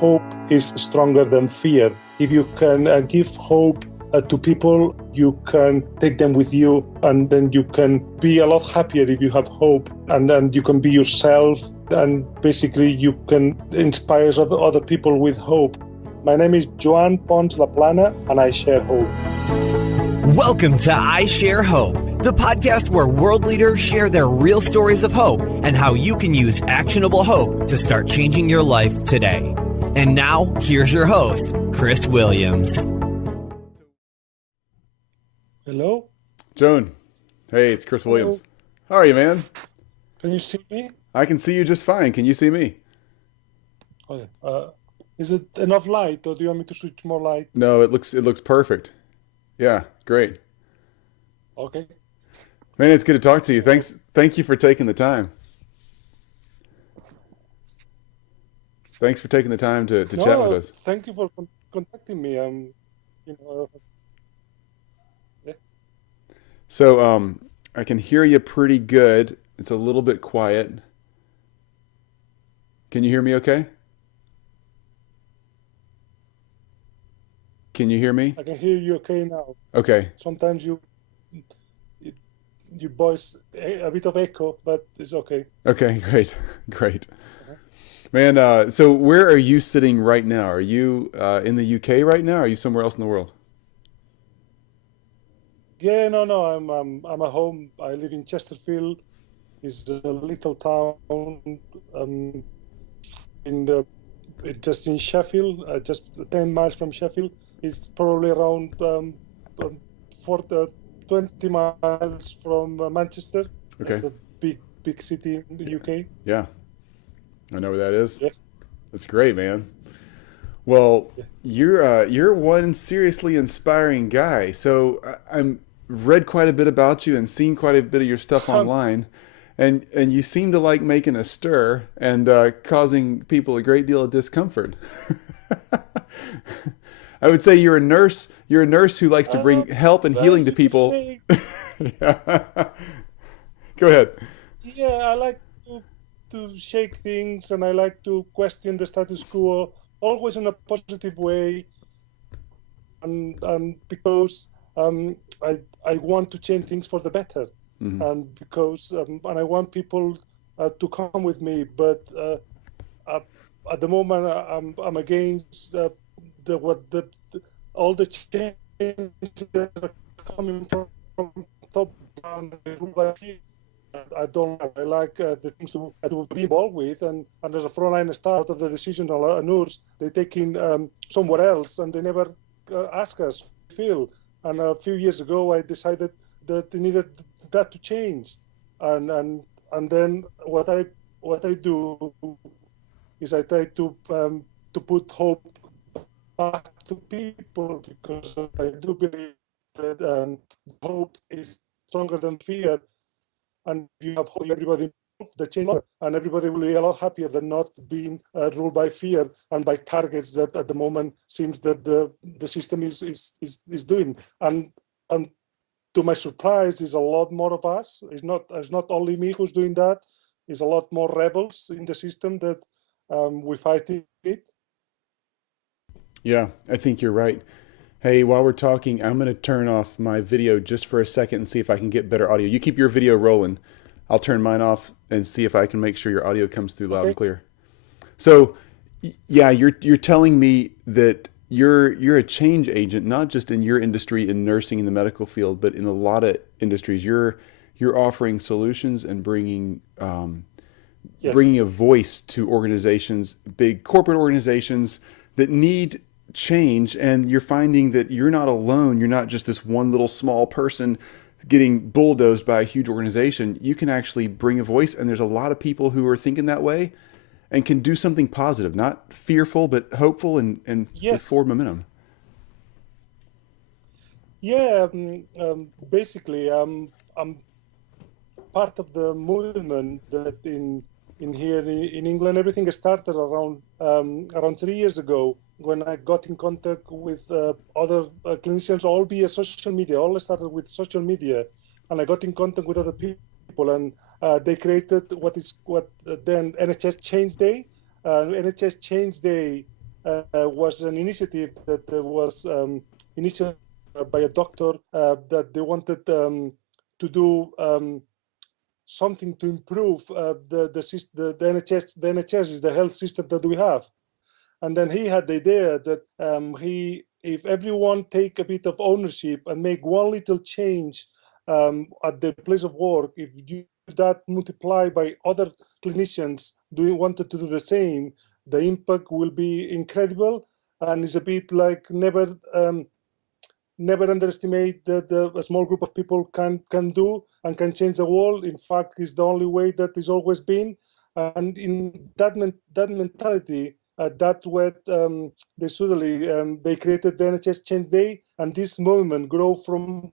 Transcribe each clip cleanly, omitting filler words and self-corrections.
hope is stronger than fear. If you can give hope to people, you can take them with you, and then you can be a lot happier if you have hope, and then you can be yourself, and basically you can inspire other people with hope. My name is Joan Pons Laplana, and I share hope. Welcome to I Share Hope, the podcast where world leaders share their real stories of hope and how you can use actionable hope to start changing your life today. And now, here's your host, Chris Williams. Hello? Joan. Hey, it's Chris Williams. How are you, man? Can you see me? I can see you just fine. Can you see me? Oh, yeah. Is it enough light, or do you want me to switch more light? No, it looks perfect. Yeah, great. Okay. Man, it's good to talk to you. Thank you for taking the time. Thanks for taking the time to chat with us. Thank you for contacting me. Yeah. So, I can hear you pretty good. It's a little bit quiet. Can you hear me okay? Can you hear me? I can hear you okay now. Okay. Sometimes your voice a bit of echo, but it's okay. Okay, great. Uh-huh. Man, so where are you sitting right now? Are you in the UK right now? Or are you somewhere else in the world? Yeah, no. I'm at home. I live in Chesterfield. It's a little town just in Sheffield, just 10 miles from Sheffield. It's probably around 20 miles from Manchester. Okay. It's a big city in the UK. Yeah, I know where that is. Yeah. That's great, man. Well, you're one seriously inspiring guy. So I'm read quite a bit about you and seen quite a bit of your stuff online, and you seem to like making a stir and causing people a great deal of discomfort. I would say you're a nurse. You're a nurse who likes to bring help and healing to people. Yeah. Go ahead. Yeah, I like to shake things, and I like to question the status quo, always in a positive way. And because I want to change things for the better, Mm-hmm. and because and I want people to come with me. But at the moment, I'm against all the changes that are coming from top down. I like the things to be involved with, and as a frontline staff of the decision on nurse, they take in somewhere else, and they never ask us how we feel. And a few years ago, I decided that they needed that to change, and then what I do is I try to put hope back to people, because I do believe that hope is stronger than fear, and if you have hope, everybody the change, and everybody will be a lot happier than not being ruled by fear and by targets that at the moment seems that the system is doing. And to my surprise, is a lot more of us. It's not only me who's doing that. It's a lot more rebels in the system that we fight it. Yeah, I think you're right. Hey, while we're talking, I'm going to turn off my video just for a second and see if I can get better audio. You keep your video rolling. I'll turn mine off and see if I can make sure your audio comes through loud and clear. So, yeah, you're telling me that you're a change agent, not just in your industry in nursing in the medical field, but in a lot of industries. You're offering solutions and bringing a voice to organizations, big corporate organizations that need change, and you're finding that you're not alone. You're not just this one little small person getting bulldozed by a huge organization. You can actually bring a voice, and there's a lot of people who are thinking that way and can do something positive, not fearful, but hopeful and with forward momentum. Yeah, basically, I'm part of the movement that in here in England, everything started around 3 years ago, when I got in contact with other clinicians, all via social media. All started with social media, and I got in contact with other people, and they created what then NHS Change Day. NHS Change Day was an initiative that was initiated by a doctor that they wanted to do something to improve the NHS. The NHS is the health system that we have. And then he had the idea that if everyone take a bit of ownership and make one little change at the place of work, if you that multiply by other clinicians wanted to do the same, the impact will be incredible. And it's a bit like never underestimate that a small group of people can do and can change the world. In fact, it's the only way that it's always been. And in that mentality, that's what they suddenly they created the NHS Change Day, and this movement grew from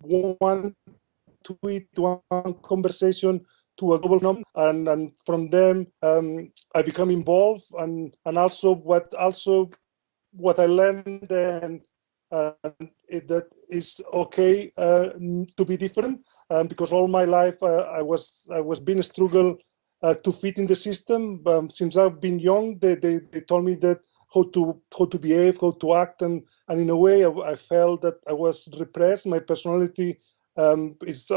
one tweet, one conversation to a global phenomenon, and from them I become involved, and also what I learned then that is okay to be different, because all my life I was being a struggle to fit in the system. Since I've been young, they told me that how to behave, how to act, and in a way I felt that I was repressed. My personality is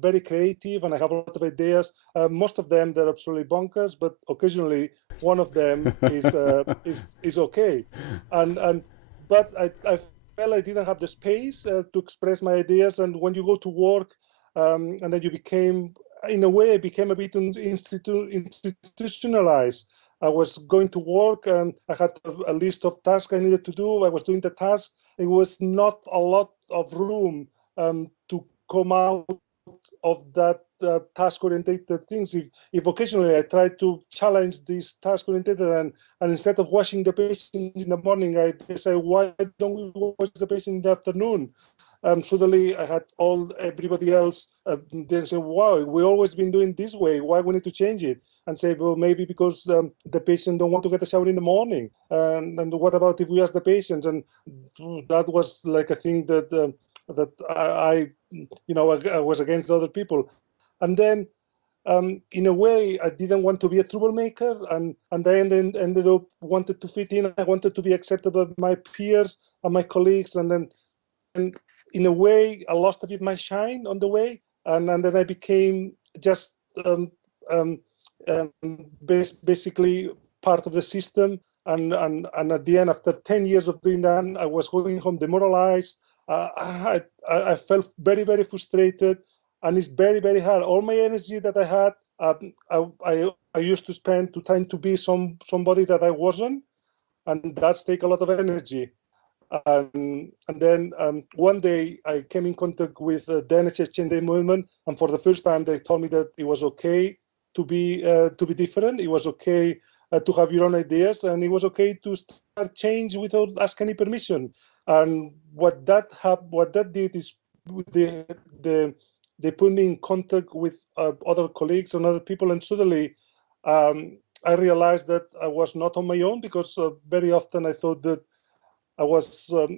very creative, and I have a lot of ideas. Most of them they're absolutely bonkers, but occasionally one of them is okay. But I felt I didn't have the space to express my ideas. And when you go to work, and then you became, in a way, I became a bit institutionalized. I was going to work and I had a list of tasks I needed to do. I was doing the task. It was not a lot of room to come out of that task-oriented things. If occasionally I try to challenge this task-oriented, and instead of washing the patient in the morning, I say, why don't we wash the patient in the afternoon? Suddenly I had everybody else then say, wow, we've always been doing this way, why we need to change it? And say, well, maybe because the patient don't want to get a shower in the morning. And what about if we ask the patients? And that was like a thing that I was against other people. And then in a way, I didn't want to be a troublemaker, and I ended up wanted to fit in. I wanted to be accepted by my peers and my colleagues, and in a way, I lost a bit my shine on the way, and then I became just basically part of the system. And at the end, after 10 years of doing that, I was going home demoralized. I felt very, very frustrated, and it's very, very hard. All my energy that I had, I used to spend trying to be somebody that I wasn't, and that's take a lot of energy. And then one day I came in contact with the NHS Change Day movement, and for the first time they told me that it was okay to be different. It was okay to have your own ideas, and it was okay to start change without asking any permission. And what that did is they put me in contact with other colleagues and other people, and suddenly I realized that I was not on my own, because very often I thought that I was a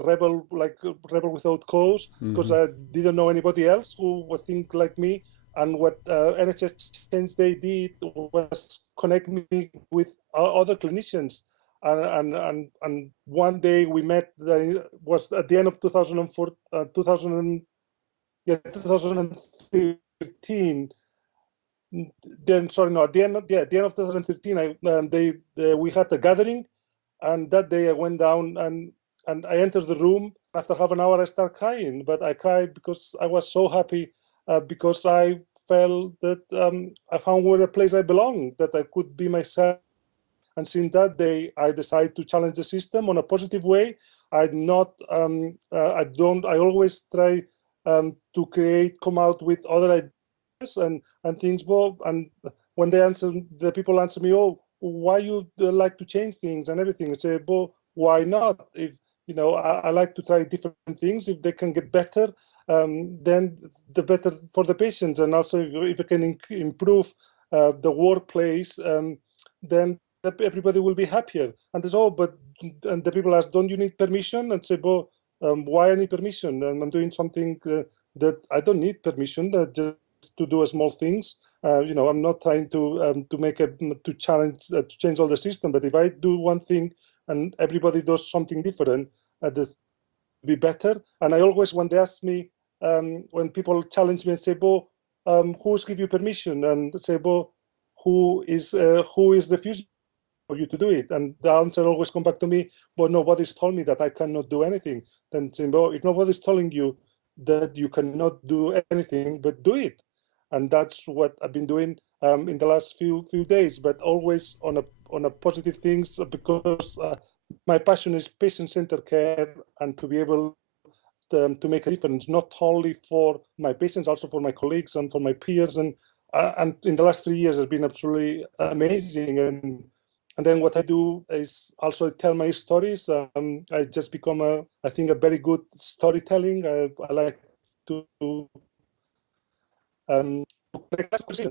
rebel, like a rebel without cause, because I didn't know anybody else who would think like me. And what NHS Change Day did was connect me with other clinicians. And one day we met. Was at the end of 2013. Then sorry, no, at the end of 2013, we had a gathering. And that day I went down and I entered the room. After half an hour, I started crying. But I cried because I was so happy, because I felt that I found where a place I belong, that I could be myself. And since that day, I decided to challenge the system on a positive way. I always try to come out with other ideas and things. And when the people answer me, oh, why you like to change things and everything? I say, well, why not? If I like to try different things. If they can get better, then the better for the patients. And also, if it can improve the workplace, then everybody will be happier. And they say, and the people ask, don't you need permission? And say, why I need permission? And I'm doing something that I don't need permission. Just to do small things. I'm not trying to change all the system, but if I do one thing and everybody does something different, be better. And I always, when they ask me, when people challenge me and say, "Bo, who's give you permission?" and say, "Bo, who is refusing for you to do it?" And the answer always come back to me, "But nobody's told me that I cannot do anything." Then say, "Bo, if nobody's telling you that you cannot do anything, but do it." And that's what I've been doing in the last few days, but always on a positive things, because my passion is patient-centered care and to be able to make a difference, not only for my patients, also for my colleagues and for my peers. And in the last 3 years has been absolutely amazing. And then what I do is also tell my stories. I just become I think a very good storytelling. I like to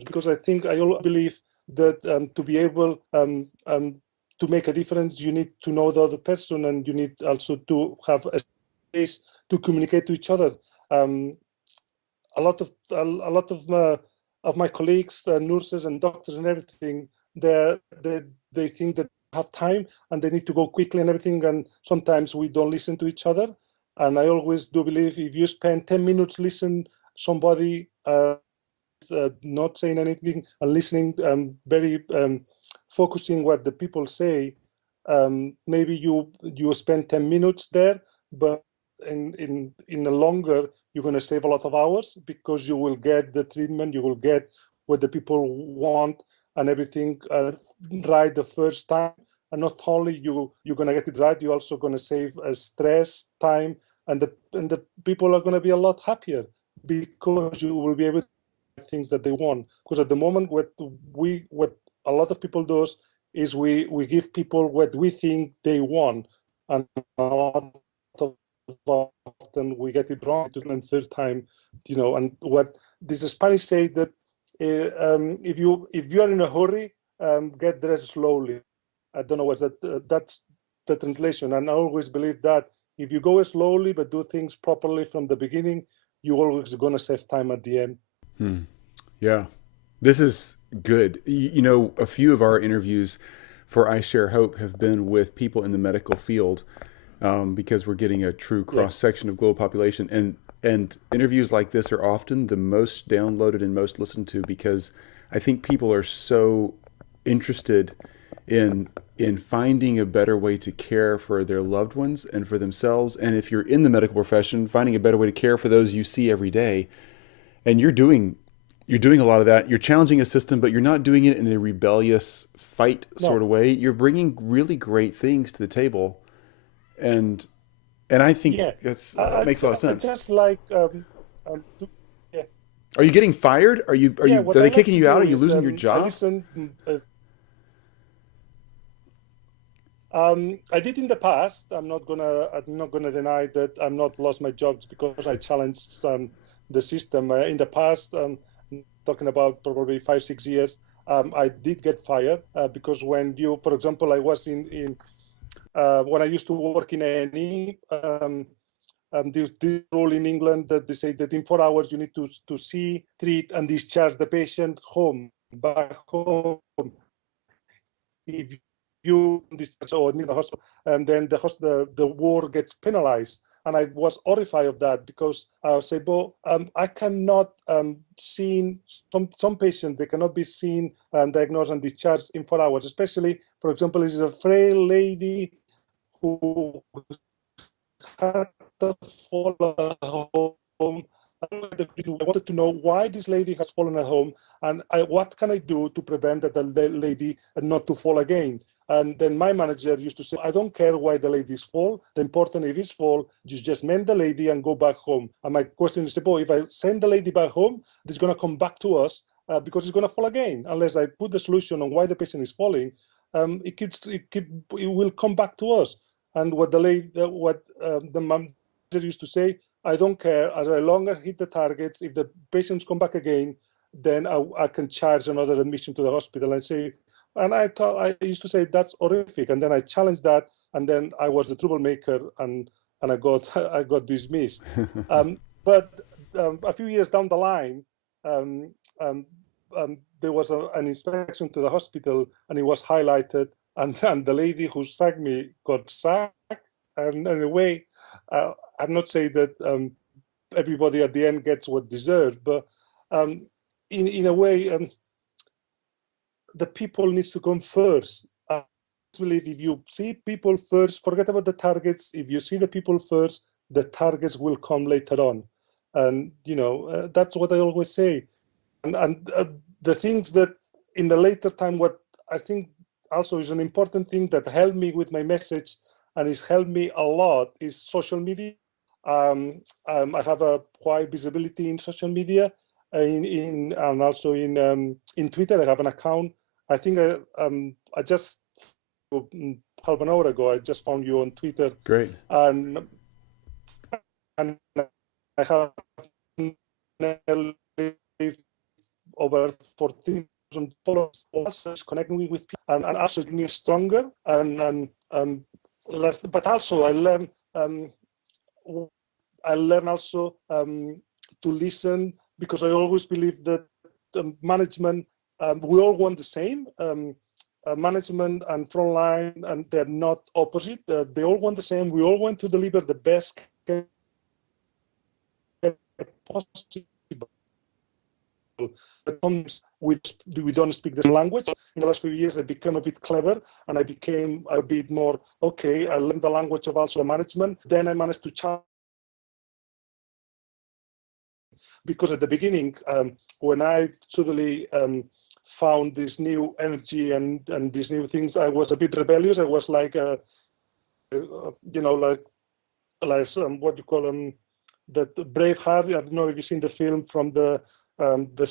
because I think I believe that to be able to make a difference, you need to know the other person, and you need also to have a space to communicate to each other. A lot of my colleagues, nurses and doctors and everything, they think that they have time and they need to go quickly and everything, and sometimes we don't listen to each other. And I always do believe if you spend 10 minutes listen somebody not saying anything and listening, very focusing what the people say, maybe you spend 10 minutes there, but in the longer, you're going to save a lot of hours, because you will get the treatment, you will get what the people want and everything right the first time. And not only you're going to get it right, you're also going to save stress, time, and the people are going to be a lot happier, because you will be able to do things that they want. Because at the moment, what a lot of people does is we give people what we think they want, and a lot of often we get it wrong and third time, and what this Spanish say that if you are in a hurry, get dressed slowly. I don't know what's that. That's the translation, and I always believe that if you go slowly but do things properly from the beginning, you're always going to save time at the end. Yeah, this is good. A few of our interviews for I Share Hope have been with people in the medical field, because we're getting a true cross section of global population, and interviews like this are often the most downloaded and most listened to, because I think people are so interested in finding a better way to care for their loved ones and for themselves. And if you're in the medical profession, finding a better way to care for those you see every day. And you're doing a lot of that. You're challenging a system, but you're not doing it in a rebellious fight sort of way. You're bringing really great things to the table. And I think that makes a lot of sense. Just like, Are you getting fired? Are they kicking you out? Are you losing your job? I did in the past. I'm not gonna deny that I'm not lost my job because I challenged the system. In the past, talking about probably 5-6 years, I did get fired because when for example, I was in when I used to work in A&E, this rule in England that they say that in 4 hours you need to see, treat, and discharge the patient back home. If you discharge or in the hospital, and then the ward gets penalized. And I was horrified of that, because I say, "Well, I cannot see some patients, they cannot be seen, diagnosed and discharged in 4 hours." Especially, for example, this is a frail lady who had to fall at home. I wanted to know why this lady has fallen at home, and what can I do to prevent that the lady not to fall again. And then my manager used to say, "I don't care why the ladies fall. The important if it's fall, you just mend the lady and go back home." And my question is, if I send the lady back home, it's going to come back to us because it's going to fall again. Unless I put the solution on why the patient is falling, it will come back to us. And what the manager used to say, "I don't care, as long as I hit the targets. If the patients come back again, then I can charge another admission to the hospital." And I used to say that's horrific. And then I challenged that, and then I was the troublemaker, and I got dismissed. But a few years down the line, there was an inspection to the hospital, and it was highlighted, and the lady who sacked me got sacked. And in a way, I'm not saying that everybody at the end gets what deserved, but in a way, the people needs to come first. I believe if you see people first, forget about the targets. If you see the people first, the targets will come later on. And that's what I always say. And the things that in the later time, what I think also is an important thing that helped me with my message and has helped me a lot is social media. I have a quite visibility in social media, and also in Twitter. I have an account. I think I just half an hour ago I just found you on Twitter. Great. And I have over 14,000 followers, also connecting me with people and also making me stronger. But also I learn also to listen, because I always believe that management, we all want the same. Management and frontline, and they're not opposite. They all want the same. We all want to deliver the best care possible. But sometimes we don't speak the same language. In the last few years, I became a bit clever, and I became a bit more, okay, I learned the language of also management. Then I managed to challenge. Because at the beginning, when I suddenly found this new energy and these new things, I was a bit rebellious. I was like, what you call that Braveheart. I don't know if you've seen the film from the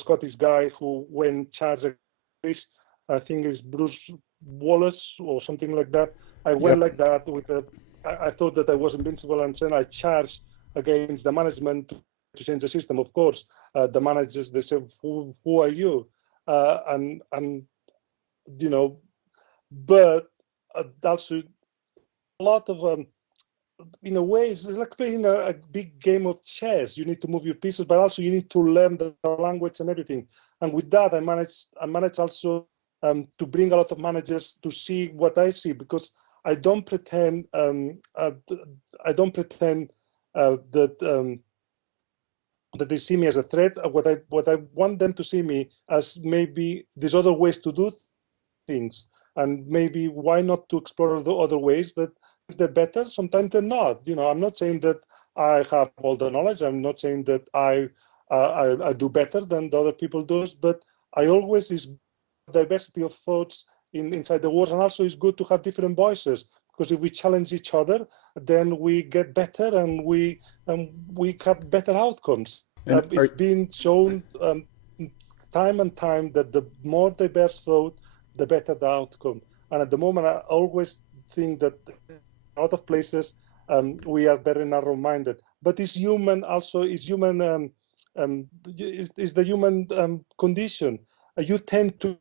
Scottish guy who went charged against, I think it's Bruce Wallace or something like that. I went like that with I thought that I was invincible, and then I charged against the management to change the system. Of course, the managers, they say, who are you? But also a lot of in a way, it's like playing a big game of chess. You need to move your pieces, but also you need to learn the language and everything. And with that, I managed also to bring a lot of managers to see what I see, because I don't pretend that they see me as a threat. What I want them to see me as maybe there's other ways to do things, and maybe why not to explore the other ways that they're better. Sometimes they're not. I'm not saying that I have all the knowledge. I'm not saying that I do better than the other people do, but I always is diversity of thoughts inside the world, and also it's good to have different voices, because if we challenge each other, then we get better and we have better outcomes. It's been shown time and time that the more diverse thought, the better the outcome. And at the moment, I always think that a lot of places we are very narrow-minded, but it's human. Also, it's human. Is the human condition. You tend to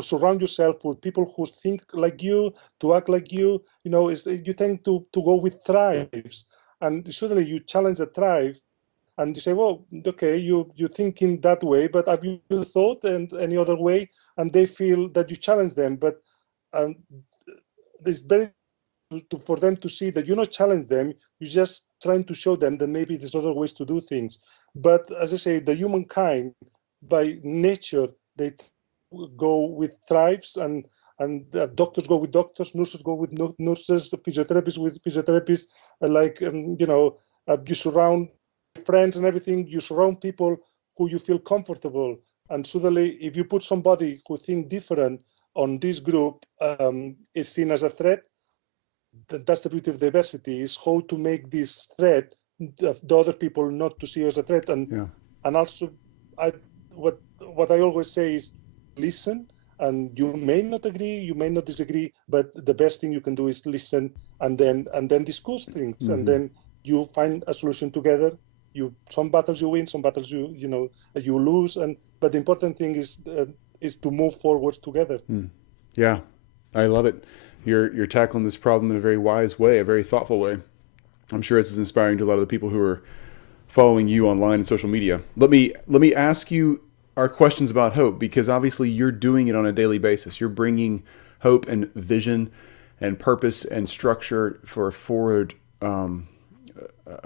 surround yourself with people who think like you, to act like you. You tend to go with tribes, and suddenly you challenge a tribe, and you say, well, okay, you're thinking that way, but have you thought in any other way? And they feel that you challenge them, but it's very for them to see that you're not challenging them, you're just trying to show them that maybe there's other ways to do things. But as I say, the humankind, by nature, they go with tribes, and doctors go with doctors, nurses go with nurses, physiotherapists with physiotherapists, you surround friends and everything, you surround people who you feel comfortable. And suddenly, if you put somebody who thinks different on this group, is seen as a threat. That's the beauty of diversity, is how to make this threat, the other people not to see as a threat. And also, what I always say is listen, and you may not agree, you may not disagree, but the best thing you can do is listen and then discuss things, and then you find a solution together. Some battles you win, some battles you lose, but the important thing is to move forward together. Yeah, I love it. You're tackling this problem in a very wise way, a very thoughtful way. I'm sure this is inspiring to a lot of the people who are following you online and social media. Let me ask you our questions about hope, because obviously you're doing it on a daily basis. You're bringing hope and vision and purpose and structure for a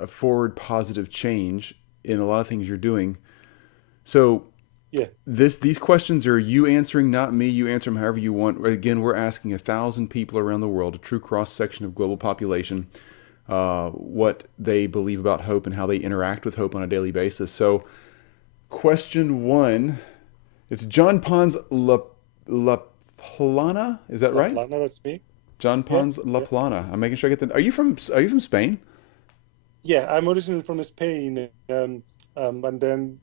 forward positive change in a lot of things you're doing. So Yeah. These questions are you answering, not me. You answer them however you want. Again, we're asking 1,000 people around the world, a true cross section of global population, what they believe about hope and how they interact with hope on a daily basis. So question 1, it's Joan Pons Laplana. Is that right? Laplana, that's me. Joan Pons Laplana. I'm making sure I get that. Are you from Spain? Yeah, I'm originally from Spain. And then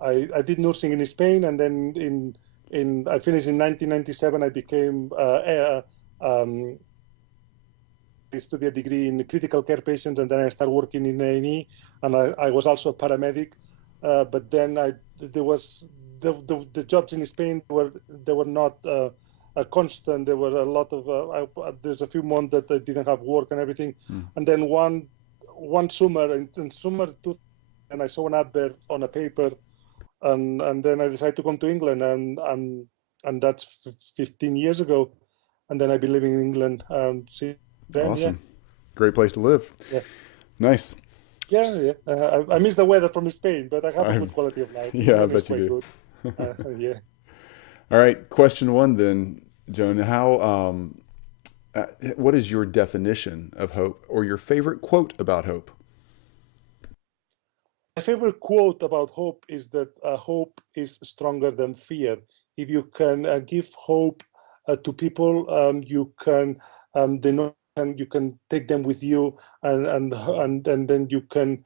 I did nursing in Spain, and then I finished in 1997. I became I studied a degree in critical care patients, and then I started working in A&E, and I was also a paramedic. But then there was the jobs in Spain were not a constant. There were a lot of there's a few months that I didn't have work and everything, and then one summer in summer 2000. And I saw an advert on a paper, and then I decided to come to England, and that's 15 years ago, and then I've been living in England since then. Awesome, great place to live. Yeah, nice. Yeah. I miss the weather from Spain, but I have a good quality of life. Yeah, I bet you do. Yeah. All right, question 1 then, Joan. What is your definition of hope, or your favorite quote about hope? My favorite quote about hope is that hope is stronger than fear. If you can give hope to people, you can they know, and you can take them with you, and then you can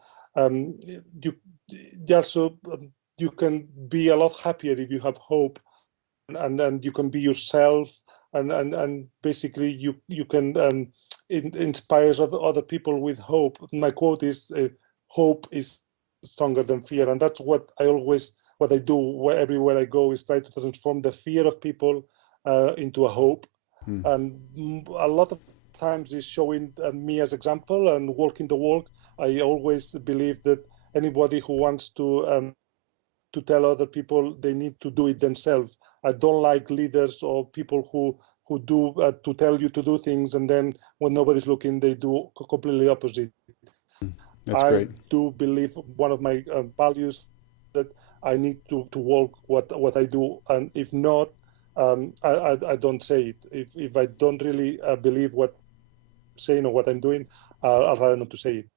you can be a lot happier if you have hope, and then you can be yourself, and basically you can inspire other people with hope. My quote is hope is stronger than fear, and that's what I do everywhere I go, is try to transform the fear of people into a hope. And a lot of times is showing me as example and walking the walk. I always believe that anybody who wants to tell other people, they need to do it themselves. I don't like leaders or people who do to tell you to do things, and then when nobody's looking, they do completely opposite. That's great. I do believe one of my values that I need to walk what I do, and if not, I don't say it. If I don't really believe what I'm saying or what I'm doing, I'll rather not to say it.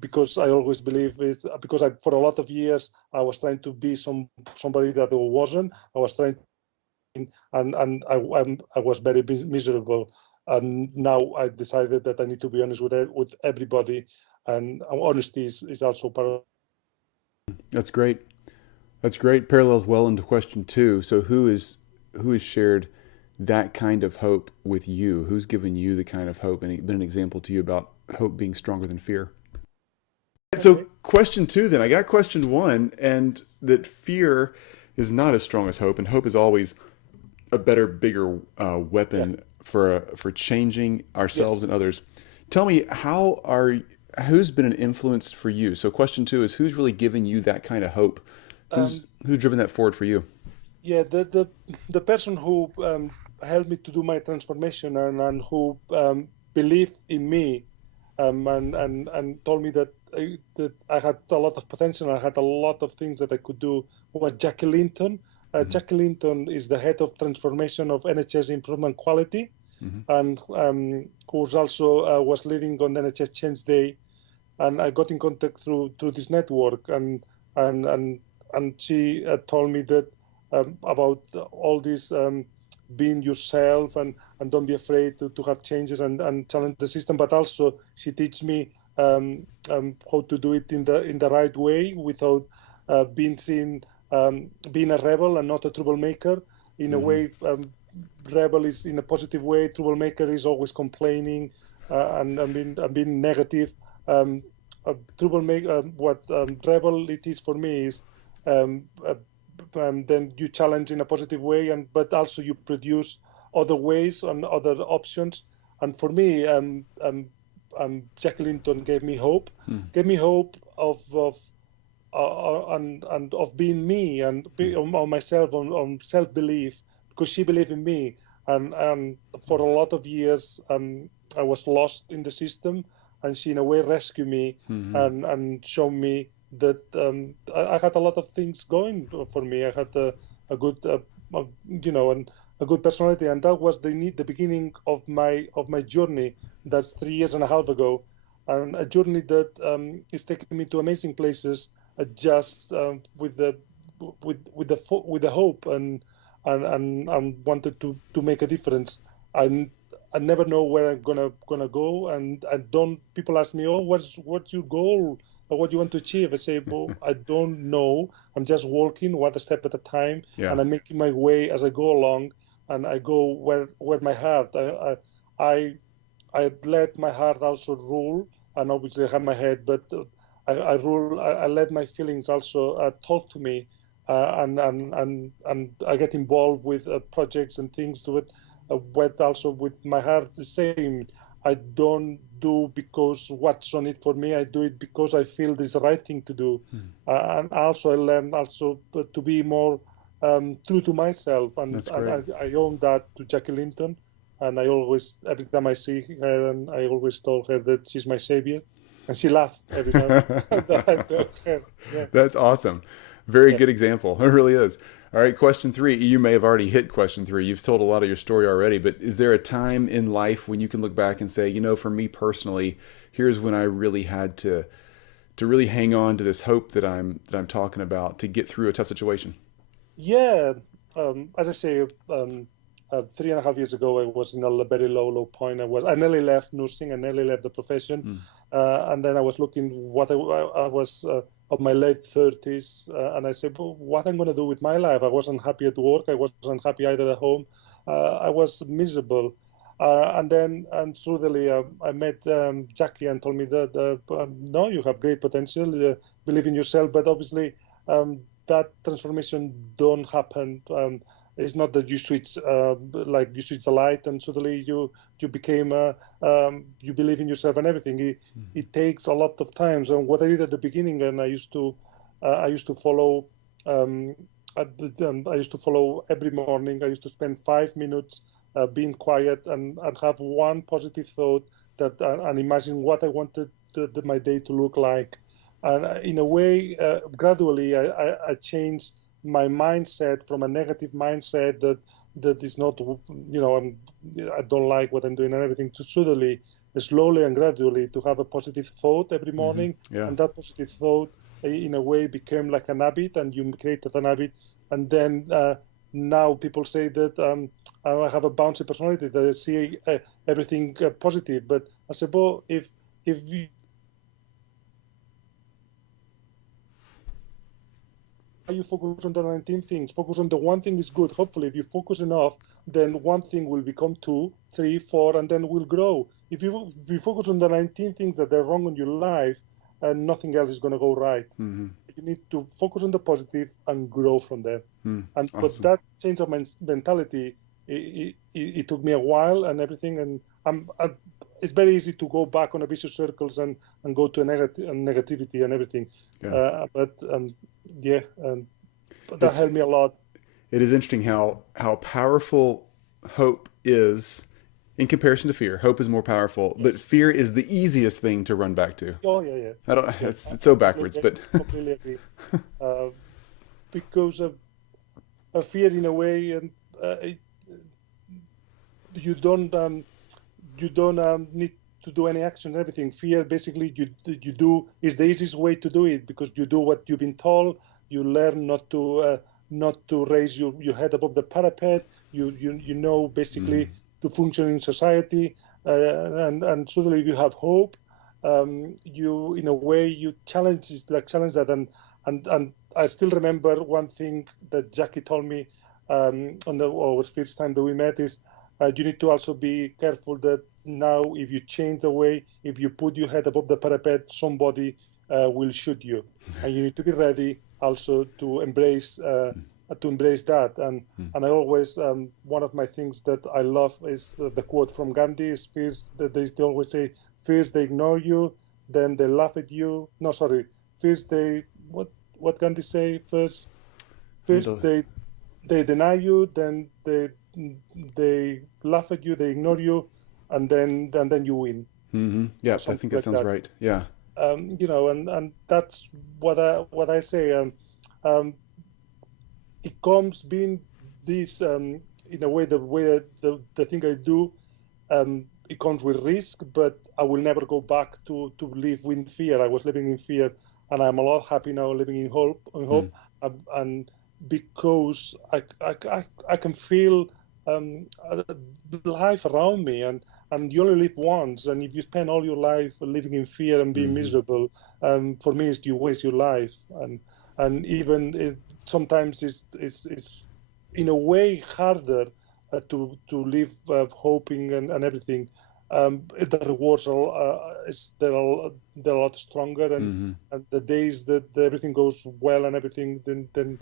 Because I always believe it's because for a lot of years I was trying to be somebody that I wasn't. I was trying, and I was very miserable. And now I decided that I need to be honest with everybody. And honesty is also part of. That's great. That's great. Parallels well into question 2. So who has shared that kind of hope with you? Who's given you the kind of hope and been an example to you about hope being stronger than fear? So question 2 then. I got question 1, and that fear is not as strong as hope, and hope is always a better, bigger weapon for changing ourselves and others. Tell me, who's been an influence for you? So question 2 is, who's really given you that kind of hope? Who's driven that forward for you? Yeah, the person who helped me to do my transformation and who believed in me and told me that I had a lot of potential, I had a lot of things that I could do, was Jackie Linton. Jackie Linton is the head of transformation of NHS Improvement Quality, and who's also was leading on NHS Change Day. And I got in contact through this network, and she told me that about all this being yourself and don't be afraid to have changes and challenge the system. But also she teach me how to do it in the right way without being seen being a rebel and not a troublemaker. In a way, rebel is in a positive way. Troublemaker is always complaining and being negative. Troublemaker, what rebel it is for me is then you challenge in a positive way, but also you produce other ways and other options. And for me, Jack Linton gave me hope. Gave me hope and of being me and on myself, on self-belief, because she believed in me. And for a lot of years, I was lost in the system, and she in a way rescued me and showed me that I had a lot of things going for me. I had a good, and a good personality, and that was the beginning of my journey. That's 3 years and a half ago, and a journey that is taking me to amazing places, just with the hope and wanted to make a difference. I never know where I'm gonna go, and I don't. People ask me, "Oh, what's your goal? Or what do you want to achieve?" I say, "Well, I don't know. I'm just walking one step at a time, and I'm making my way as I go along, and I go where my heart. I let my heart also rule, and obviously I have my head, but I rule. I let my feelings also talk to me, and I get involved with projects and things to it. But also with my heart the same. I don't do because what's on it for me. I do it because I feel this is the right thing to do. And also I learn also to be more true to myself. And I own that to Jackie Linton. And I always, every time I see her, and I always told her that she's my savior. And she laughed every time that I told her. Yeah. That's awesome. Very good example. It really is. All right, question 3. You may have already hit question 3. You've told a lot of your story already, but is there a time in life when you can look back and say, for me personally, here's when I really had to really hang on to this hope that I'm talking about to get through a tough situation? Yeah, as I say, 3.5 years ago, I was in a very low point. I nearly left nursing. I nearly left the profession, and then I was looking what I was of my late 30s, and I said, well, what I'm going to do with my life? I wasn't happy at work. I wasn't happy either at home. I was miserable. And then suddenly I met Jackie and told me that, no, you have great potential, believe in yourself, but obviously that transformation don't happen. It's not that you switch you switch the light and suddenly you became you believe in yourself and everything. It takes a lot of times. And what I did at the beginning, and I used to follow. I used to follow every morning. I used to spend 5 minutes being quiet and have one positive thought that and imagine what I wanted my day to look like. And in a way, gradually, I changed my mindset from a negative mindset that is not, I don't like what I'm doing and everything, to suddenly, slowly and gradually, to have a positive thought every morning. And that positive thought, in a way, became like an habit, and you created an habit. And then now people say that I have a bouncy personality, that I see everything positive. But I say, well, if you focus on the 19 things, focus on the one thing is good. Hopefully, if you focus enough, then one thing will become 2, 3, 4, and then will grow. If you focus on the 19 things that are wrong in your life, nothing else is going to go right. You need to focus on the positive and grow from there. And awesome. But that change of mentality, it took me a while and everything. And it's very easy to go back on a vicious circles and go to negativity and everything. But that helped me a lot. It is interesting how powerful hope is in comparison to fear. Hope is more powerful, but fear is the easiest thing to run back to. Oh yeah. It's so backwards, but completely agree. Because of fear, in a way, and you don't need to do any action. Everything. Fear, basically, you do is the easiest way to do it, because you do what you've been told. You learn not to raise your head above the parapet. You know basically to function in society, and suddenly if you have hope, you in a way you challenge that. And I still remember one thing that Jackie told me on the first time that we met is you need to also be careful that now if you change the way, if you put your head above the parapet, somebody will shoot you, and you need to be ready also to embrace that. And I always one of my things that I love is the quote from Gandhi is first that they always say, first they ignore you, then they laugh at you. No, sorry. first they what can they say? First they deny you, then they laugh at you, they ignore you, and then you win. Mm-hmm. Yeah, I think that sounds right. Yeah. And that's what I say. It comes being this in a way the thing I do. It comes with risk, but I will never go back to live in fear. I was living in fear, and I'm a lot happy now living in hope. And because I can feel life around me, and you only live once, and if you spend all your life living in fear and being miserable, for me, it's you waste your life, and even sometimes it's in a way harder to live hoping and everything. The rewards they're a lot stronger, and the days that everything goes well and everything, then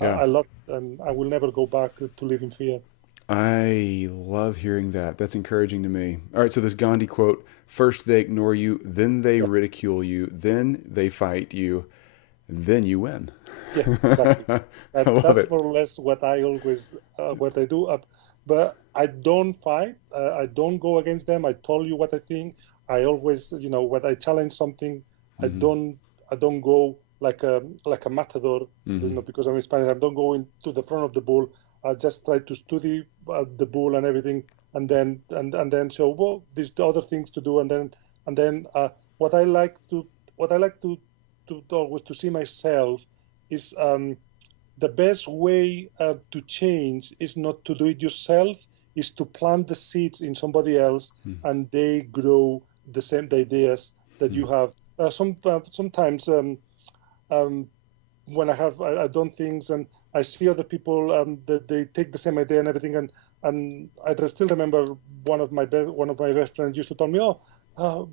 I love it, and I will never go back to live in fear. I love hearing that. That's encouraging to me. All right, so this Gandhi quote: first they ignore you, then they ridicule you, then they fight you, and then you win. Yeah, exactly. That's more or less what I always what I do. But I don't fight. I don't go against them. I told you what I think. I always, when I challenge something, I don't go like a matador, because I'm Spanish. I don't go into the front of the bull. I just try to study the bull and everything, and then show, well, there's other things to do, and then what I like to always to see myself is the best way to change is not to do it yourself, is to plant the seeds in somebody else, and they grow the ideas that you have. Sometimes when I've done things and I see other people that they take the same idea and everything, and I still remember one of my best friends used to tell me,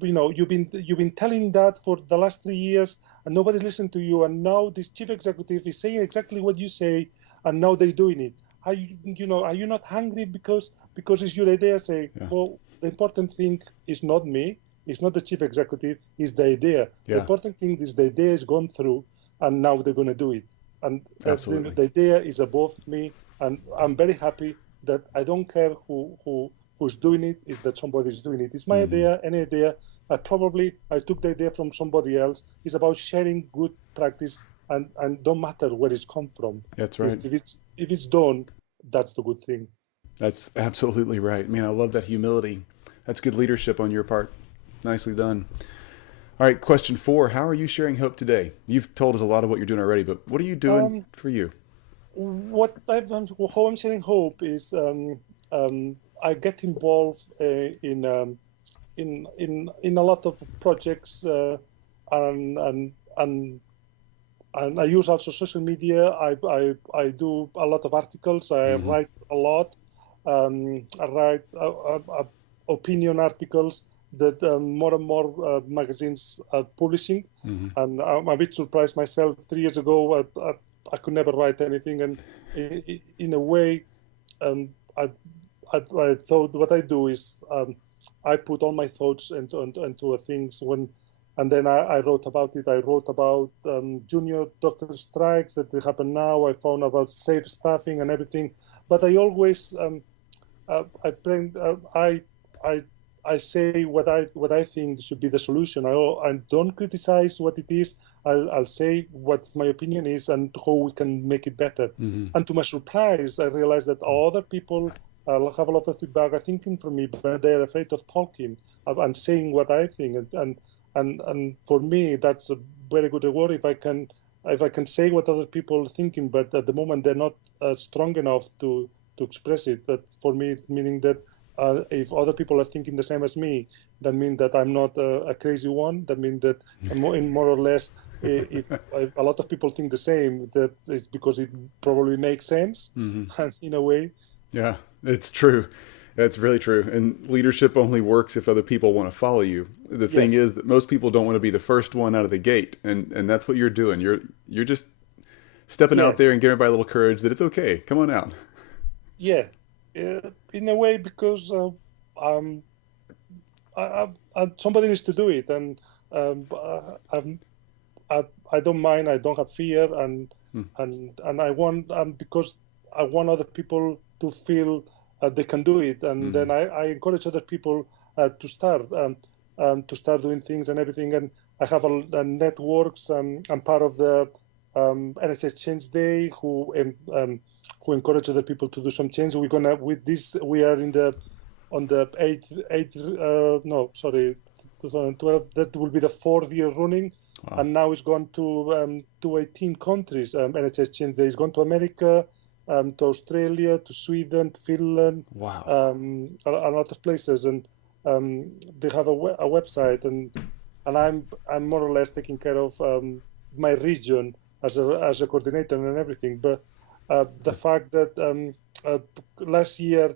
you've been telling that for the last 3 years, and nobody listened to you, and now this chief executive is saying exactly what you say, and now they're doing it. Are you not hungry because it's your idea? Well, the important thing is not me, it's not the chief executive, it's the idea. The important thing is the idea is gone through, and now they're going to do it. And the idea is above me, and I'm very happy that I don't care who's doing it, is that somebody's doing it. It's my idea, any idea. I took the idea from somebody else. It's about sharing good practice, and don't matter where it's come from. That's right. If it's done, that's the good thing. That's absolutely right. Man, I love that humility. That's good leadership on your part. Nicely done. All right, question 4. How are you sharing hope today? You've told us a lot of what you're doing already, but what are you doing for you? How I'm sharing hope is I get involved in a lot of projects, and I use also social media. I do a lot of articles. I write a lot. I write opinion articles that more and more magazines are publishing, and I'm a bit surprised myself. 3 years ago, I could never write anything, and in a way, I thought what I do is I put all my thoughts into things and then I wrote about it. I wrote about junior doctor strikes that happen now. I found about safe staffing and everything, but I always I say what I think should be the solution. I don't criticize what it is. I'll say what my opinion is and how we can make it better. And to my surprise, I realized that other people have a lot of feedback, are thinking from me, but they're afraid of talking and saying what I think. And for me, that's a very good reward if I can say what other people are thinking, but at the moment they're not strong enough to express it. That for me, it's meaning that if other people are thinking the same as me, that means that I'm not a crazy one. That means that more or less, if a lot of people think the same, that it's because it probably makes sense in a way. Yeah, it's true. That's really true. And leadership only works if other people want to follow you. The thing is that most people don't want to be the first one out of the gate, and that's what you're doing. You're just stepping out there and giving everybody a little courage that it's okay. Come on out. Yeah. In a way, because somebody needs to do it, and I don't mind. I don't have fear, and I want because I want other people to feel they can do it, and then I encourage other people to start doing things and everything. And I have a networks. I'm part of the NHS Change Day, who encourage other people to do some change. We're gonna we are on the 2012. That will be the 4th year running. Wow. And now it's gone to 18 countries. NHS Change Day is gone to America, to Australia, to Sweden, to Finland. Wow. A lot of places, and they have a website, and I'm more or less taking care of my region as a coordinator and everything. But the fact that last year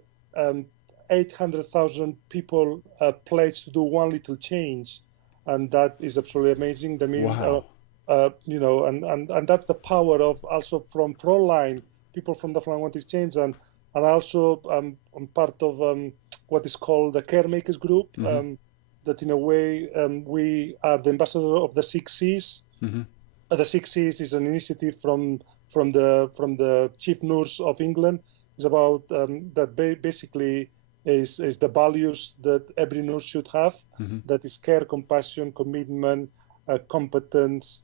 800,000 people pledged to do one little change, and that is absolutely amazing. I mean, wow. And that's the power of also from frontline people from the frontline want this change, and also I'm part of what is called the Caremakers Group. That in a way we are the ambassador of the 6 Cs. The 6 Cs is an initiative from the chief nurse of England. It's about that basically is the values that every nurse should have. That is care, compassion, commitment, competence,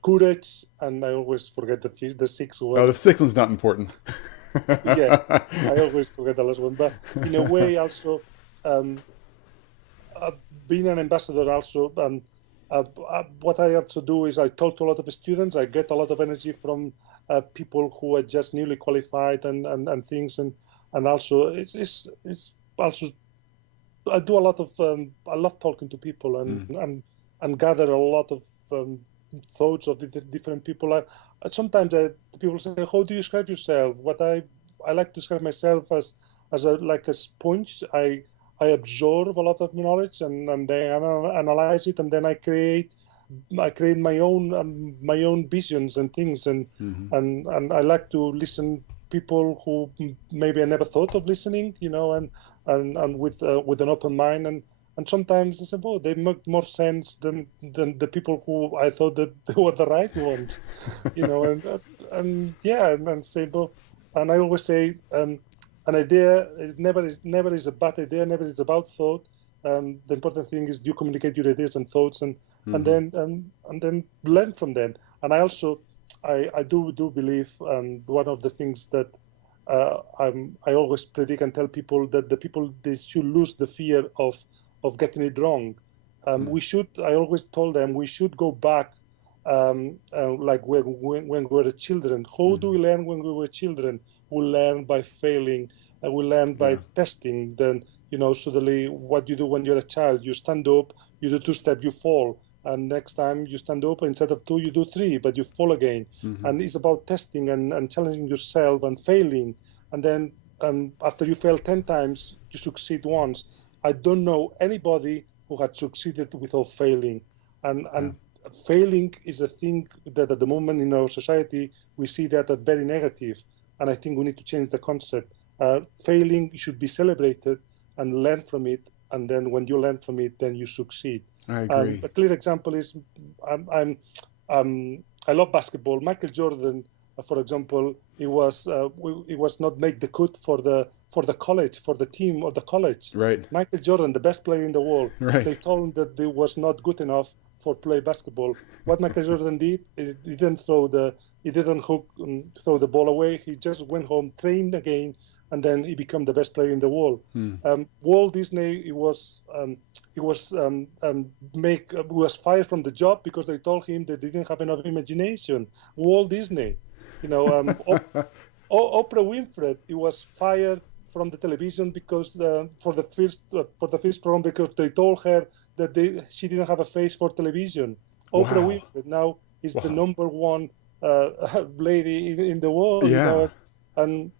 courage, and I always forget the 6th one. Oh, the 6th one's not important. Yeah, I always forget the last one. But in a way, also being an ambassador, also what I also do is I talk to a lot of students. I get a lot of energy from people who are just newly qualified and things, and also it's also I do a lot of I love talking to people and gather a lot of thoughts of different people. Sometimes people say, "How do you describe yourself?" What I like to describe myself as like a sponge. I absorb a lot of knowledge and then analyze it, and then I create my own visions and things, and I like to listen people who maybe I never thought of listening, and with an open mind, and sometimes I say, oh, they make more sense than the people who I thought that they were the right ones, and say, and I always say, an idea never is a bad idea, never is a bad thought. The important thing is you communicate your ideas and thoughts, and then learn from them. And I also I do believe, one of the things that I always predict and tell people that the people, they should lose the fear of getting it wrong. I always told them we should go back like when we were children. How do we learn when we were children? We learn by failing, and we learn by testing. Then, suddenly what you do when you're a child, you stand up, you do 2 steps, you fall. And next time you stand up, instead of 2, you do 3, but you fall again. And it's about testing and challenging yourself and failing. And then after you fail 10 times, you succeed once. I don't know anybody who had succeeded without failing. And failing is a thing that at the moment in our society, we see that as very negative. And I think we need to change the concept. Failing should be celebrated and learn from it. And then when you learn from it, then you succeed. I agree. A clear example is I love basketball. Michael Jordan, for example, he was not make the cut for the college, for the team of the college. Right. Michael Jordan, the best player in the world. Right. They told him that he was not good enough for play basketball. What Michael Jordan did, he didn't throw the ball away. He just went home, trained again, and then he became the best player in the world. Walt Disney, he was fired from the job because they told him that they didn't have enough imagination. Walt Disney, Oprah Winfrey, he was fired from the television because for the first program because they told her that she didn't have a face for television. Oprah Winfrey now is the number 1 lady in the world. Yeah. And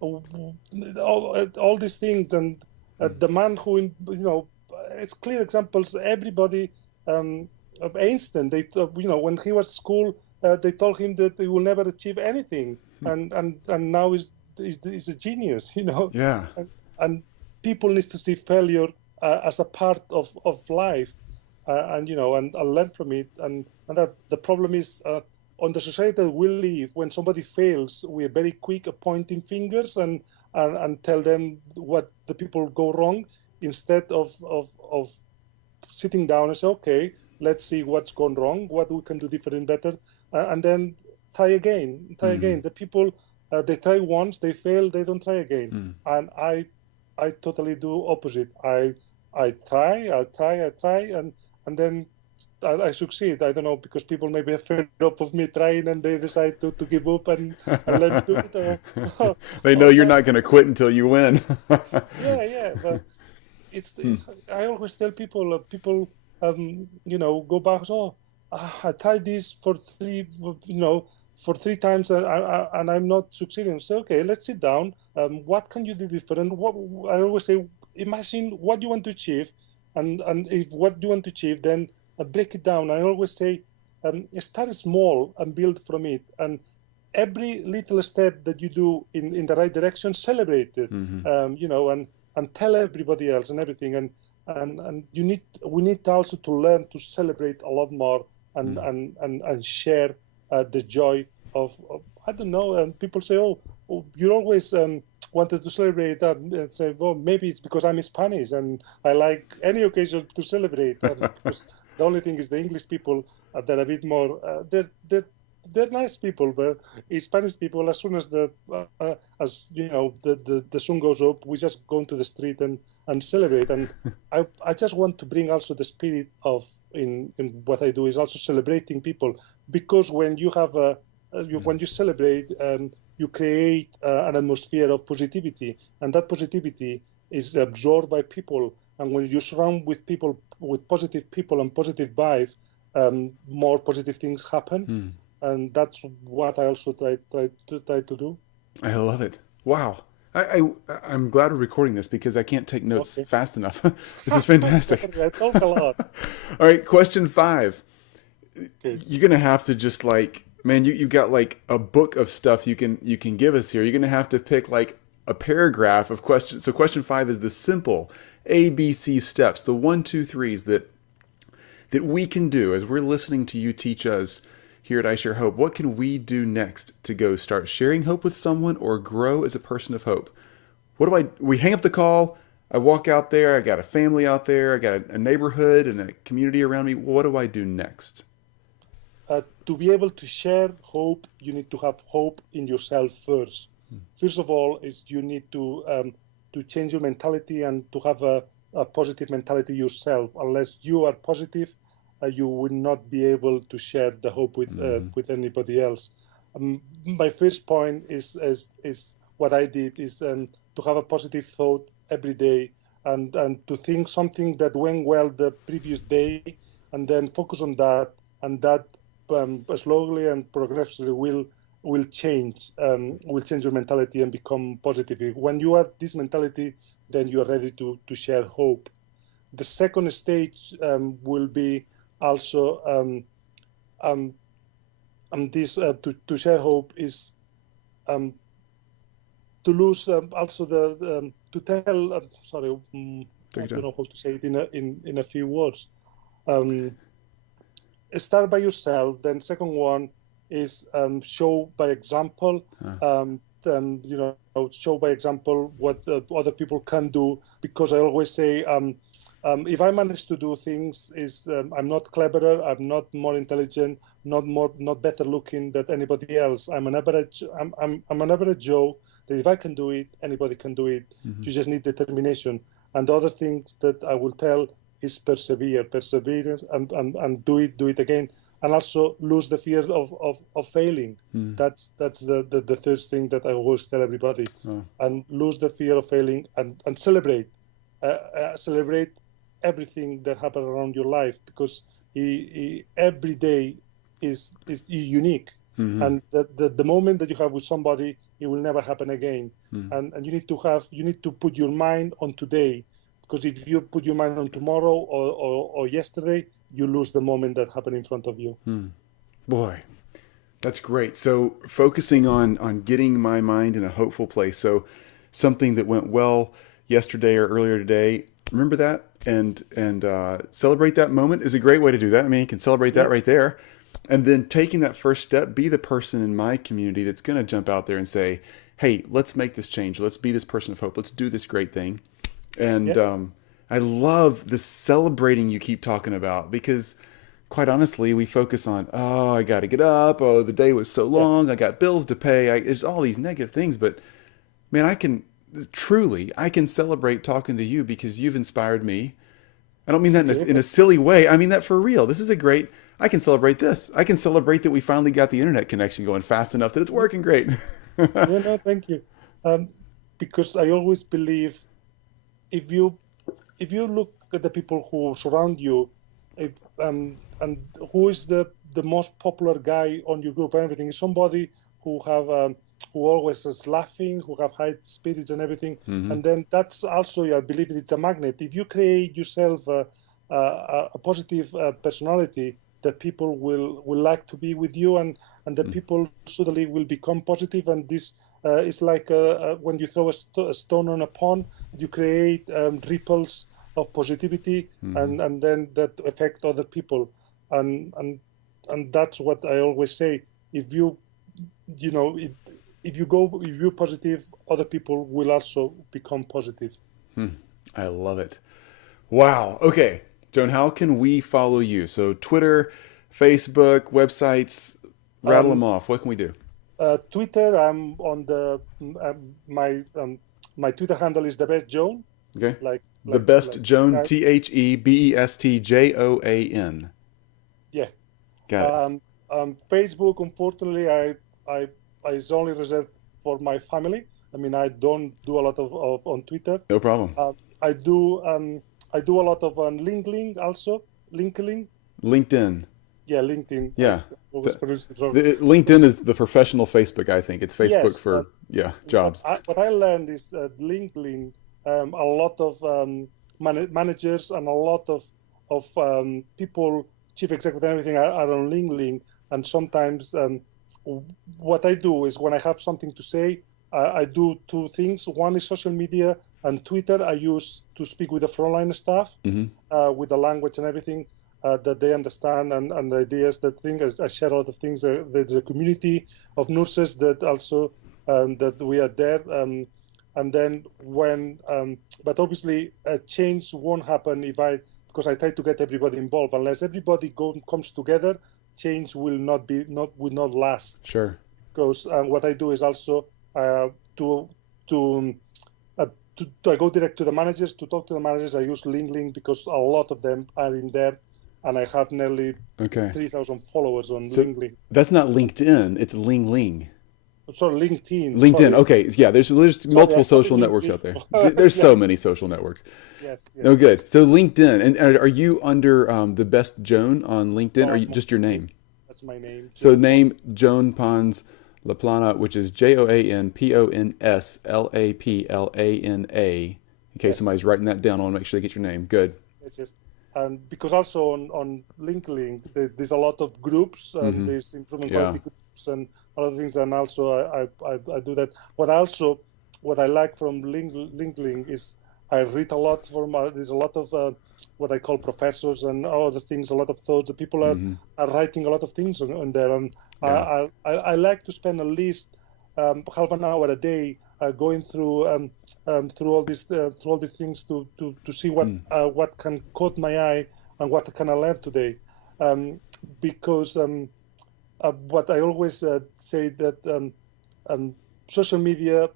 all these things, and the man who, it's clear examples. Everybody, Einstein, when he was at school, they told him that he will never achieve anything, and now he's a genius, Yeah. And people need to see failure as a part of life. and and I'll learn from it. And that the problem is on the society that we live, when somebody fails, we're very quick at pointing fingers and tell them what the people go wrong, instead of sitting down and say, okay, let's see what's gone wrong, what we can do different, better, and then try again. The people, they try once, they fail, they don't try again. And I totally do opposite. I try, and then I succeed. I don't know, because people maybe are fed up of me trying and they decide to give up and let me do it. They know you're not going to quit until you win. Yeah. But I always tell people, go back. Oh, I tried this for three times and I'm not succeeding. So okay, let's sit down. What can you do different? I always say, imagine what you want to achieve, and if what you want to achieve, then break it down. I always say, start small and build from it. And every little step that you do in the right direction, celebrate it. And tell everybody else and everything. And we need also to learn to celebrate a lot more and share the joy of I don't know. And people say, oh you always wanted to celebrate that, and say, well, maybe it's because I'm Spanish and I like any occasion to celebrate. Because the only thing is the English people, they're a bit more, they're nice people, but Spanish people, as soon as the sun goes up, we just go into the street and celebrate. And I just want to bring also the spirit of in what I do is also celebrating people, because when you have when you celebrate, you create an atmosphere of positivity, and that positivity is absorbed by people. And when you surround with people, with positive people and positive vibes, more positive things happen. And that's what I also try to do. I love it. Wow. I'm glad we're recording this because I can't take notes fast enough. This is fantastic. I talk a lot. All right, question 5. Okay. You're gonna have to just man, you got like a book of stuff you can give us here. You're gonna have to pick like a paragraph of questions. So question 5 is the simple ABC steps, the 1, 2, 3s that we can do as we're listening to you teach us here at I Share Hope. What can we do next to go start sharing hope with someone or grow as a person of hope? We hang up the call, I walk out there, I got a family out there, I got a neighborhood and a community around me. What do I do next? To be able to share hope, you need to have hope in yourself first. First of all, is you need to change your mentality and to have a positive mentality yourself. Unless you are positive, you will not be able to share the hope with anybody else. My first point is what I did is to have a positive thought every day and to think something that went well the previous day, and then focus on that, and that slowly and progressively will change your mentality and become positive. When you have this mentality, then you are ready to share hope. The second stage will be also this to share hope is to lose also the to tell. Sorry, I don't know how to say it in a few words. Start by yourself. Then second one is show by example. Show by example what other people can do. Because I always say, if I manage to do things, I'm not cleverer, I'm not more intelligent, not better looking than anybody else. I'm an average Joe. That if I can do it, anybody can do it. You just need determination. And the other things that I will tell is persevere and do it again. And also lose the fear of failing. That's the third thing that I always tell everybody. And lose the fear of failing and celebrate. Celebrate everything that happens around your life, because every day is unique. And the moment that you have with somebody, it will never happen again. And you need to put your mind on today, because if you put your mind on tomorrow or yesterday, you lose the moment that happened in front of you. Boy, that's great. So focusing on getting my mind in a hopeful place. So something that went well yesterday or earlier today, Remember that, and celebrate that moment is a great way to do that. I mean, you can celebrate that right there, and then taking that first step, be the person in my community that's going to jump out there and say, "Hey, let's make this change. Let's be this person of hope. Let's do this great thing." And I love the celebrating you keep talking about, because quite honestly, we focus on, oh, I got to get up. Oh, the day was so long. I got bills to pay. There's all these negative things, but man, I can celebrate talking to you because you've inspired me. I don't mean that in a silly way. I mean that for real. This is I can celebrate this. I can celebrate that we finally got the internet connection going fast enough that it's working great. No, thank you. Because I always believe if you look at the people who surround you, and who is the most popular guy on your group and everything, is somebody who always is laughing, who have high spirits and everything. And then that's also, I believe it's a magnet. If you create yourself a positive personality, the people will like to be with you, and the people suddenly will become positive. And this is like when you throw a stone on a pond, you create ripples of positivity, and then that affect other people. And that's what I always say. If you're positive, other people will also become positive. I love it. Wow. Okay, Joan, how can we follow you? So Twitter, Facebook, websites, rattle them off. What can we do? Twitter, I'm on my Twitter handle is the best Joan. Okay. The best Joan, TheBestJoan. Yeah. Got it. Facebook, unfortunately, I it's only reserved for my family. I mean, I don't do a lot of on Twitter. No problem. I do a lot of on LinkedIn also. LinkedIn. Yeah, LinkedIn. Yeah. LinkedIn is the professional Facebook, I think. It's Facebook for jobs. What I learned is that LinkedIn, a lot of managers and a lot of people, chief executive and everything are on LinkedIn. And sometimes what I do is when I have something to say, I do two things. One is social media, and Twitter I use to speak with the frontline staff, with the language and everything. That they understand and the ideas, that thing. I share all the things. There's a community of nurses that also that we are there. And then but obviously a change won't happen because I try to get everybody involved. Unless everybody comes together, change will not last. Sure. Because what I do is also I go direct to the managers. To talk to the managers, I use LinkedIn because a lot of them are in there. And I have nearly 3,000 followers on LinkedIn. That's not LinkedIn, it's Ling. Sorry, LinkedIn. Sorry. Okay. Yeah, there's multiple social networks out there. There's so many social networks. Yes. No, good. So LinkedIn, and are you under the best Joan on LinkedIn, or just your name? That's my name. So name Joan Pons Laplana, which is JoanPonsLaplana. In case somebody's writing that down, I want to make sure they get your name. Good. Yes. And because also on LinkedIn, there's a lot of groups, and there's improvement quality groups and other things, and also I do that. What I like from LinkedIn is I read a lot there's a lot of what I call professors and other things, a lot of thoughts. The people are writing a lot of things on there, and I like to spend at least half an hour a day going through all these things to see what can caught my eye and what can I learn today, because what I always say that social media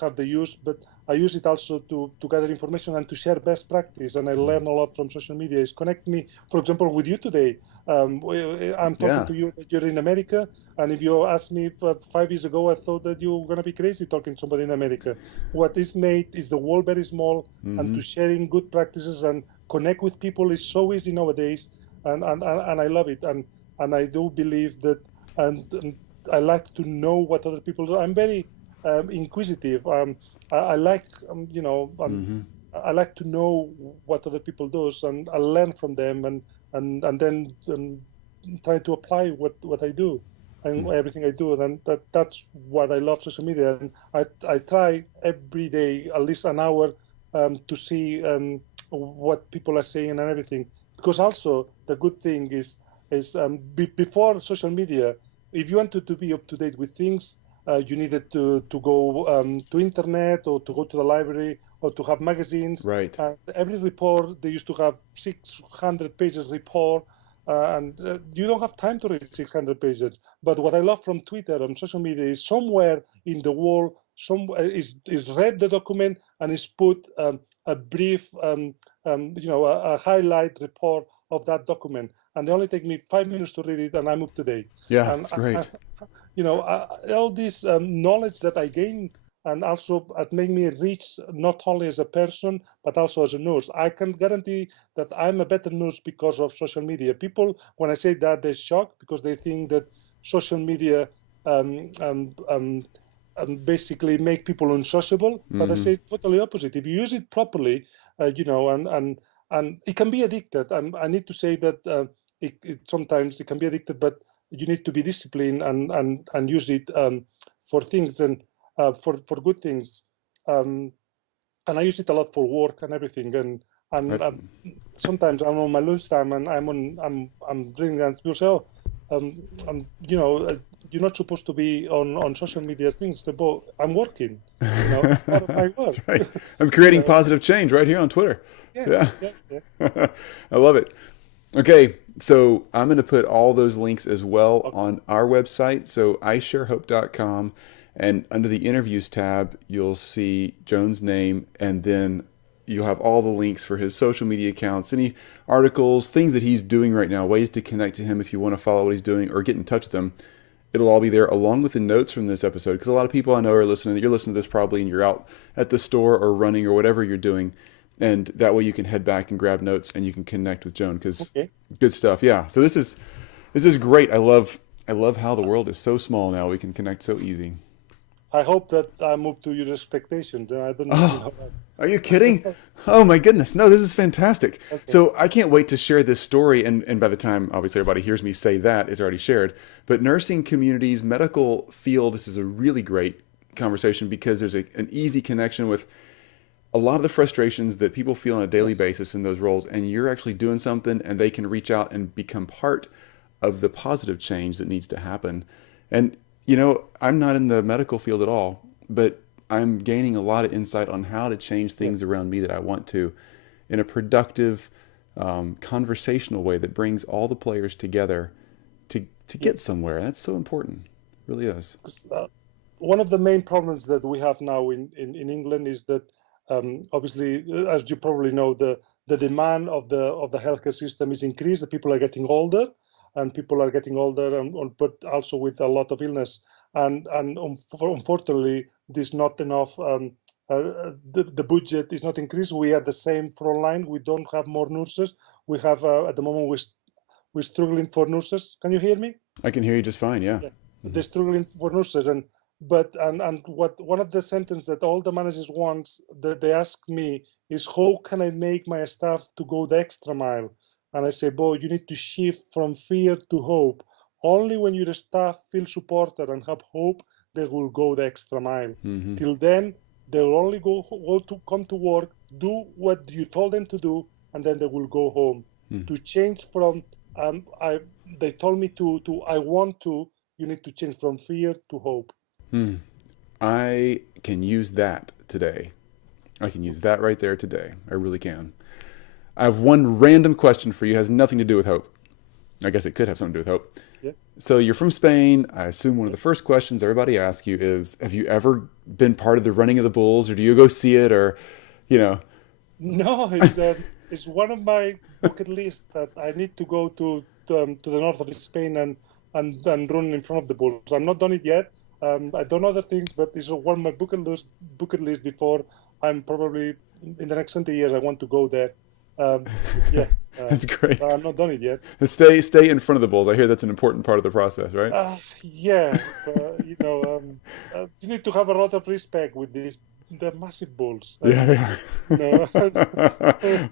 have the use, but I use it also to gather information and to share best practice, and I learn a lot from social media. It's connect me, for example, with you today. I'm talking to you that you're in America, and if you asked me 5 years ago, I thought that you were going to be crazy talking to somebody in America. What is made is the world very small, and to sharing good practices and connect with people is so easy nowadays, and I love it, and I do believe that, and I like to know what other people do. I'm very inquisitive. I like I like to know what other people do, and I learn from them, and then try to apply what I do and everything I do. And that's what I love social media. And I try every day at least an hour to see what people are saying and everything. Because also the good thing is before social media, if you wanted to be up to date with things, you needed to go to internet or to go to the library or to have magazines. Right. Every report, they used to have 600 pages report. And you don't have time to read 600 pages. But what I love from Twitter and social media is somewhere in the world, is read the document and is put a brief, a highlight report of that document. And they only take me 5 minutes to read it, and I'm up to date. Yeah, that's great. All this knowledge that I gain, and also it made me rich not only as a person but also as a nurse. I can guarantee that I'm a better nurse because of social media. People, when I say that, they're shocked because they think that social media basically make people unsociable. But I say totally opposite. If you use it properly, and it can be addicted. I need to say that sometimes it can be addicted, but you need to be disciplined and use it for things and for good things. And I use it a lot for work and everything. And sometimes I'm on my lunchtime and I'm drinking, and people say, "Oh, you're not supposed to be on social media things." But I'm working. It's part of my work. That's right. I'm creating positive change right here on Twitter. Yeah. I love it. Okay, so I'm going to put all those links as well on our website, so isharehope.com, and under the interviews tab, you'll see Joan's name, and then you'll have all the links for his social media accounts, any articles, things that he's doing right now, ways to connect to him if you want to follow what he's doing or get in touch with him. It'll all be there along with the notes from this episode, because a lot of people I know are listening. You're listening to this probably and you're out at the store or running or whatever you're doing. And that way you can head back and grab notes and you can connect with Joan, because good stuff. Yeah. So this is great. I love how the world is so small now. We can connect so easy. I hope that I'm up to your expectations. I don't know. Are you kidding? Oh my goodness. No, this is fantastic. Okay. So I can't wait to share this story. And by the time obviously everybody hears me say that, it's already shared. But nursing communities, medical field, this is a really great conversation because there's an easy connection with a lot of the frustrations that people feel on a daily basis in those roles, and you're actually doing something and they can reach out and become part of the positive change that needs to happen. And, I'm not in the medical field at all, but I'm gaining a lot of insight on how to change things around me that I want to in a productive, conversational way that brings all the players together to get somewhere. That's so important. It really is. One of the main problems that we have now in England is that obviously, as you probably know, the demand of the healthcare system is increased. The people are getting older, but also with a lot of illness. And unfortunately, there's not enough. The budget is not increased. We are the same frontline. We don't have more nurses. We have at the moment we're struggling for nurses. Can you hear me? I can hear you just fine. Yeah. Mm-hmm. They're struggling for nurses, and what one of the sentences that all the managers want that they ask me is, how can I make my staff to go the extra mile? And I say, boy, you need to shift from fear to hope. Only when your staff feel supported and have hope, they will go the extra mile. Mm-hmm. Till then, they'll only come to work, do what you told them to do, and then they will go home. To change from they told me to I want to, you need to change from fear to hope. I can use that today. I can use that right there today. I really can. I have one random question for you. It has nothing to do with hope. I guess it could have something to do with hope. Yeah. So you're from Spain. I assume one of the first questions everybody asks you is, have you ever been part of the running of the bulls, or do you go see it, or, No, it's one of my bucket lists that I need to go to the north of Spain and run in front of the bulls. I'm not done it yet. I've done other things, but it's one of my bucket list before I'm probably in the next 20 years. I want to go there. That's great. I'm not done it yet. Stay in front of the bulls. I hear that's an important part of the process, right? You need to have a lot of respect with they're massive bulls. Yeah, they are.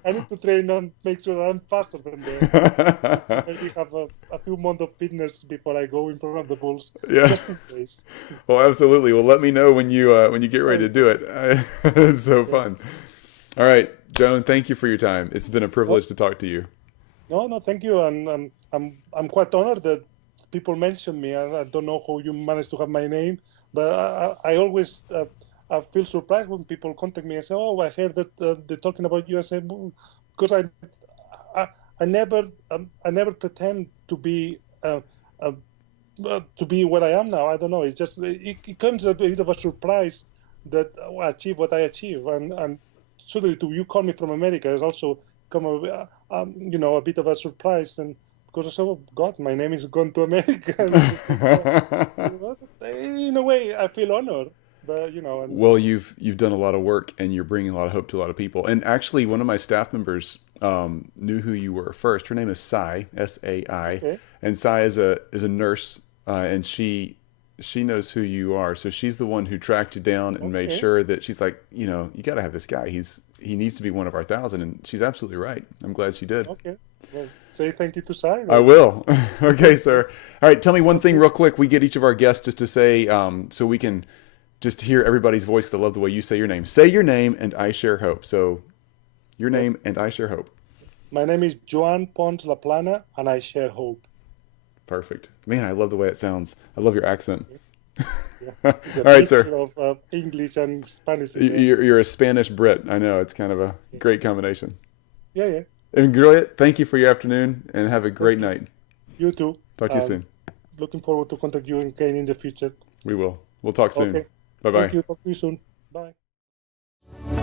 I need to train and make sure that I'm faster than them. Maybe have a few months of fitness before I go in front of the bulls. Yeah. Just in case. Well, absolutely. Well, let me know when you get ready to do it. It's so fun. All right, Joan, thank you for your time. It's been a privilege to talk to you. No, thank you. And I'm quite honored that people mention me. I don't know how you managed to have my name, but I always I feel surprised when people contact me and say, "Oh, I heard that they're talking about you." I say, because I never pretend to be what I am now. I don't know. It's just it comes a bit of a surprise that I achieve what I achieve, and certainly to you call me from America is also come a bit of a surprise, and because I said, "Oh God, my name is gone to America." In a way, I feel honored. But, well, you've done a lot of work, and you're bringing a lot of hope to a lot of people. And actually, one of my staff members knew who you were first. Her name is Sai, S-A-I, okay. And Sai is a nurse, and she knows who you are. So she's the one who tracked you down and made sure that she's like, you got to have this guy. He needs to be one of our 1,000, and she's absolutely right. I'm glad she did. Okay. Well, say thank you to Sai. I will. Okay, sir. All right, tell me one thing real quick. We get each of our guests just to say, so we can just hear everybody's voice, because I love the way you say your name. Say your name, and I share hope. So your name, and I share hope. My name is Joan Pons Laplana, and I share hope. Perfect. Man, I love the way it sounds. I love your accent. Yeah. All right, sir. Of English and Spanish. You're a Spanish Brit. I know. It's kind of a great combination. Yeah. Enjoy it. Thank you for your afternoon, and have a great night. You too. Talk to you soon. Looking forward to contact you again in the future. We will. We'll talk soon. Okay. Bye-bye. Thank you. Talk to you soon. Bye.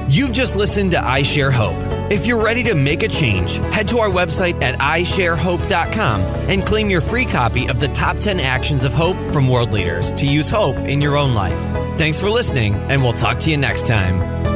You've just listened to I Share Hope. If you're ready to make a change, head to our website at isharehope.com and claim your free copy of the top 10 actions of hope from world leaders to use hope in your own life. Thanks for listening, and we'll talk to you next time.